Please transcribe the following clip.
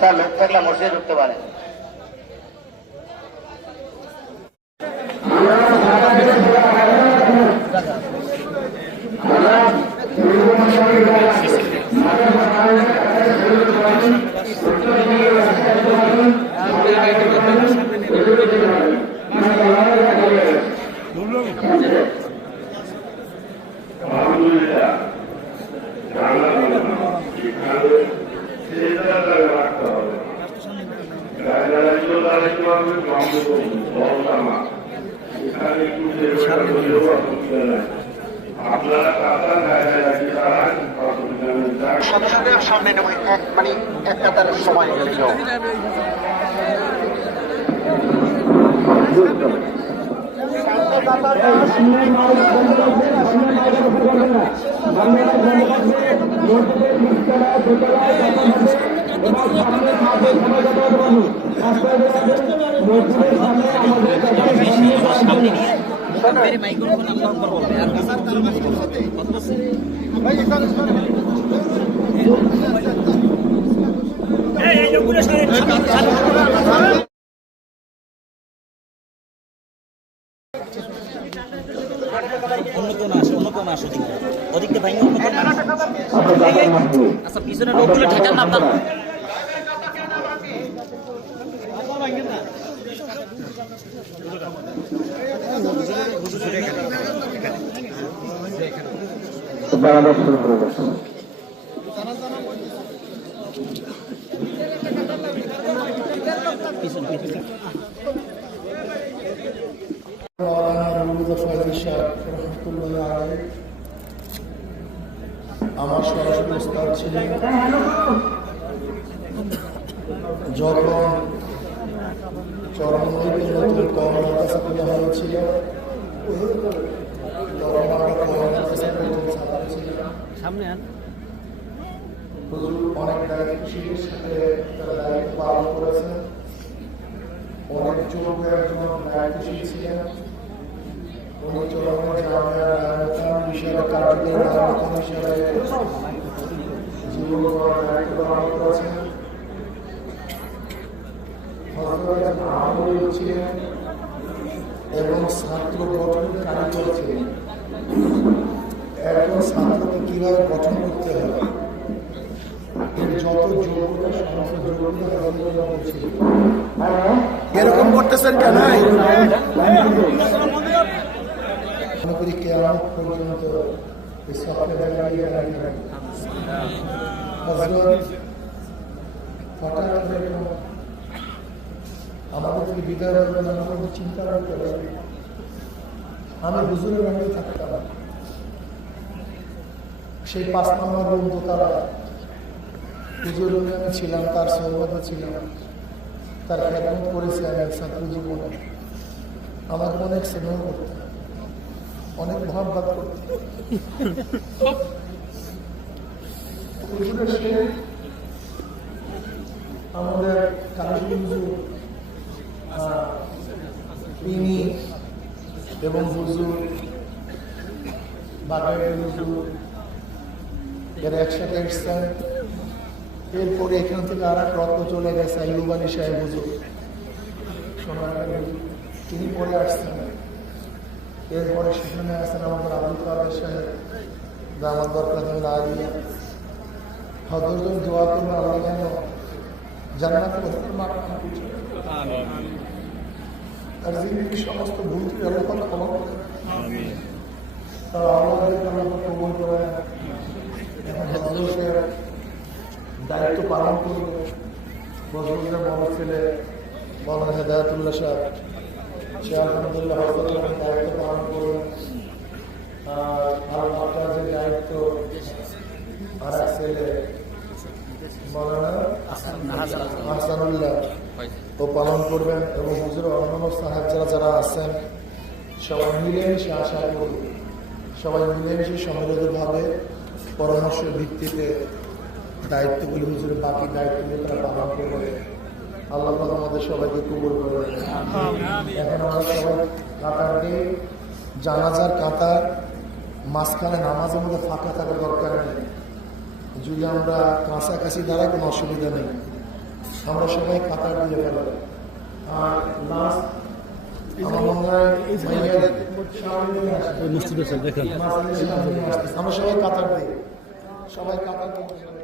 রাস্তার লোক থাকলে মসজিদে ঢুকতে পারে। সদস্যদের সামনে মানে এক কাতার সময় আচ্ছা পিছনে লোকগুলো ঠেকান না আপনার আমার সরাসরি উস্তাদ ছিলেন যখন চরমনৈতিক কম মাদ্রাসা খোলা হয়েছিল, তখন আমরা কম মাদ্রাসা সামনে অনেক দায়িত্বশীলের সাথে তারা দায়িত্ব পালন করেছেন। অনেক যুবক একজন দায়িত্বশীল ছিলেন। উনি চরমনের জামিয়ার বিষয়ে কার্যকরী হিসেবে জীবন দায়িত্ব পালন করেছেন। ছিলেন এবং ছাত্র গঠনের কারিগর ছিলেন। একজন ছাত্রকে কিভাবে গঠন করতে হবে এর যত যোগ্যতা সমস্ত যোগ্যতা ছিল। এরকম করতেছেন কেন? মনে করি কেয়ামত পর্যন্ত হঠাৎ আমাদের থেকে বিদায় করবেন, আমাদের চিন্তা করতে হবে। আমি হুজুরের বাড়িতে থাকতাম, সেই 5 নম্বর রুম দোতলা। হুজুর রুমে আমি ছিলাম, তার সহবতে ছিলাম, তার খেদমত করেছি আমি ছাত্র জীবনে। আমাকে অনেক স্নেহ করতে, অনেক মহাব্বত করতে। আমাদের কালী হুজুর তিনি এবং হুজুর বাগানের হুজুর এরা একসাথে এসছেন। এরপরে এখান থেকে আর এক রত্ন চলে গেছে আইয়ুব আলী সাহেব হুজুর, তিনি পরে আসছেন। এরপরে সেখানে আসছেন আমাদের আবুল কাদের সাহেব, আমার দরকার আলিয়া। হজরত দোয়া করুন আল্লাহ যেন জান্নাতের আর জিন্দগি সমস্ত ভুল থেকে আল্লাহ ক্ষমা করেন, তারা আমাদেরকে আল্লাহ কবুল করে হজরতের দায়িত্ব পালন করবে। হজরতের বড় ছেলে মৌলানা হেদায়েতুল্লাহ সাহেব, সে আলহামদুলিল্লাহ হজরতের দায়িত্ব পালন করবেন। আর মাতার যে দায়িত্ব আর এক ছেলে মৌলানা আহসানুল্লাহ ও পালন করবেন। এবং হুজুরের অন্যান্য সাহেব যারা আছেন সবাই মিলেমিশে আশা করি, সবাই মিলেমিশে সম্মিলিতভাবে পরামর্শের ভিত্তিতে দায়িত্বগুলি হুজুরের বাকি দায়িত্বগুলি তারা পালন করবে। আল্লাহ আমাদের সবাইকে কবুল করবে। এখন আমরা সবাই কাতার দিয়ে জানাজার কাতার মাঝখানে নামাজের মধ্যে ফাঁকা থাকার দরকার নেই। যদি আমরা কাছাকাছি দাঁড়াই কোনো অসুবিধা নেই, আমরা সবাই কাতার দিয়ে ফেলাম। আর লাস্ট আমার মনে হয় আমরা সবাই কাতার দিই, সবাই কাতার দিই।